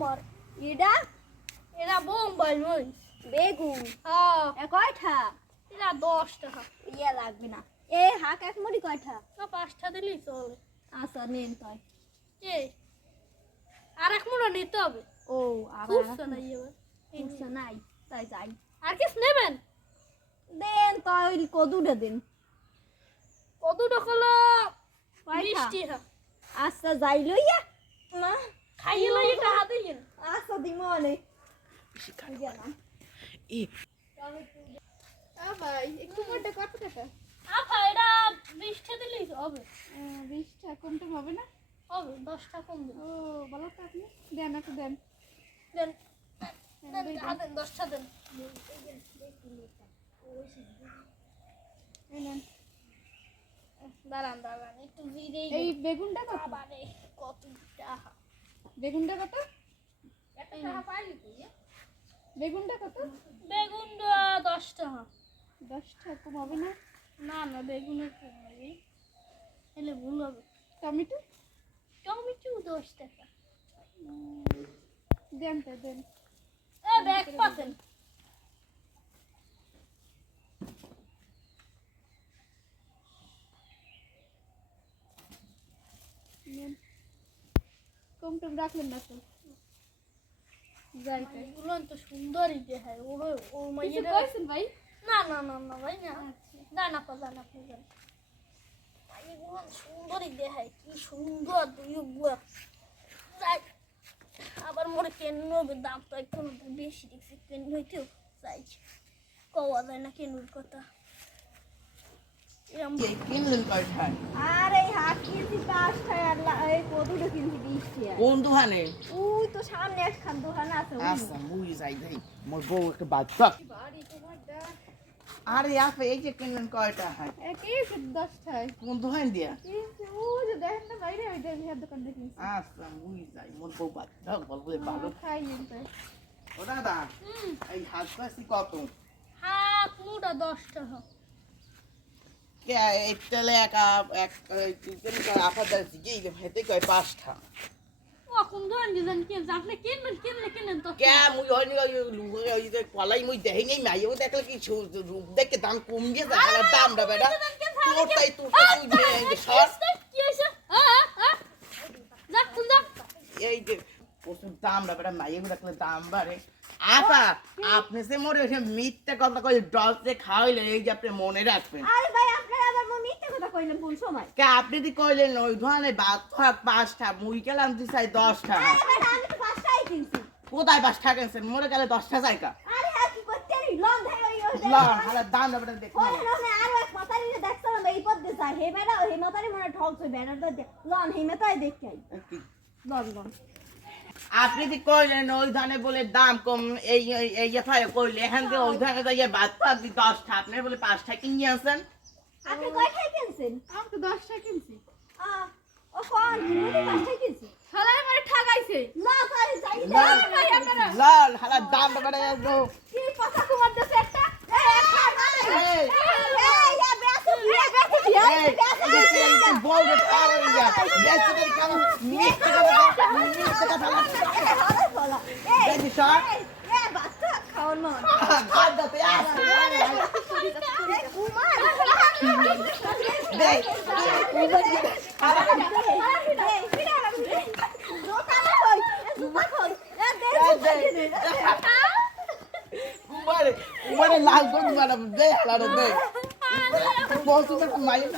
নম্বর এটা এটা বোম্বাই মরিচ বেগুন কয়টা এটা 10 টাকা ইয়া লাগবে না হাক এক মুড়ি কয়টা 5টা দিলেই চলে আচ্ছা নেন তাই এই আর এক মুড়ো নিতে হবে ও আর খুঁজছো না এবার বুঝছো নাই তাই যাই আর কিছু নেবেন দেন তাই কদুটা দেন কতটা হলো কয়টা 20 টাকা আচ্ছা যাই লইয়া না খাইয়ে লইয়ে টাকা দিলেন আচ্ছা দিমো অনেক গেলাম ভাই একটু মোটা কত টাকা আপা এটা 20 টাকা দিলেই হবে 20টা কম তো হবে না হবে 10 টাকা কম দিন ও বলো তো আপনি দেন একটু দেন দেন দেন টাকা দেন 10 টাকা দেন এই নেন দাঁড়ান দাঁড়ান একটু জিরেই এই বেগুনটা কত বাবারে কত টাকা বেগুনটা কত একটা টাকা পাইলি তুই বেগুনটা কত বেগুন 10 টাকা 10টা কম হবে না না না বেগুনের কম হবে এলে ভুল হবে টমেটো টমেটো 10 টাকা দেন তো দেন ব্যাগ পাতেন নেন কম টম রাখলেন না তো যাই তাই এগুলো তো সুন্দরই দেখায় ও ও কিছু মাইয়েরা কইছেন ভাই না না না না ভাই না দানা পা দানা পা এগুলো সুন্দরই দেখায় কি সুন্দর দুই গুয়া যাই আবার মোরে কেন নেবে দাম তো একটু বেশি দেখছি কেন হইতেও যাই কওয়া যায় না কেনুর কথা এরম কিনলেন কয়টায় আর এই হাত কিনছি 5টা আর এই কদুটা কিনছি 20টা কোন দোকানে ওই তো সামনে একখান দোকান আছে আচ্ছা মুই যাই দেই মোর বউ একটা বাচ্চা বাড়ি তোমার দা আরে আপে এই যে কিনলেন কয়টা হয় কি 10টায় কোন দোকান দিয়া কিনছি ও যে দেখেন না বাইরে ওই দেখেন দোকান দেখি আচ্ছা মুই যাই মোর বউ বাচ্চা বলবো ভালো খাই নিতে ও দাদা এই হাত পাশি কত হাত মুটা 10 টাকা কে একটালে এক তিনটা আপাতত জিগে হেতে কয় পাঁচটা এখন ধরেন যে জান কি আপনি কিনবেন কিনলে তো কে মুই হয়নি লুগে ওই যে কলাই মুই দেই নাই মাইও দেখলে কি রূপ দেখে দাম কম দিয়ে যায় দামটা বেটা তোরটাই তুই সর কি হইছে যা তুই যা এই যে প্রচুর দাম বেটা মাইও দেখলে দাম বাড়ে আপা আপনি সে মোরে মিথ্যা কথা কই ডলতে খাওয়াইলে এই যে আপনি মনে রাখবেন আরে ভাই আপনারা আবার মই মিথ্যা কথা কইলেন কোন সময় কে আপনি দি কইলেন ওই ধরনের বাদ থাক 5টা মুই গেলাম দি চাই 10 টাকা আরে ভাই আমি তো 5টাই কিনছি কোথায় 5 টাকা কিনছেন মোরে গেলে 10 টাকা চাইকা আরে হ্যাঁ কি করতে রি লন ধরে ওই লা হালা দাম বেটা দেখো ওরে না আর এক মাতারি দেখছলাম এই পথ দিয়ে যায় হে বেড়া হে মাতারি মনে ঠকছে বেড়ার দে লন হে মেতাই দেখাই লন লন আপনি দি কইলেন ওই ধানে বলে দাম কম এই এই ফাই কইলে এখান থেকে ওই ধানে যাইয়া বাদ পাক দি 10 টাকা আপনি বলে 5 টাকা কিনে আনছেন আপনি কয়টাই কিনছেন আমি তো 10টা কিনছি ও কোন তুমি 5টাই কিনছি শালারে মানে ঠগাইছে না তাই যাই লাল হালা দাম বেটা দো কি কথা তোমার দেশে একটা এই এই ইয়া বেসু এই বল দে পারে ইয়া দেখতে করি কাম মিথ্যা কথা এই দি শট এ বাচ্চা খাও না গাদ দাতে আসছে দেখ উমারে লাল করে দিবা দে হালা দে বল তুমি মাইয়া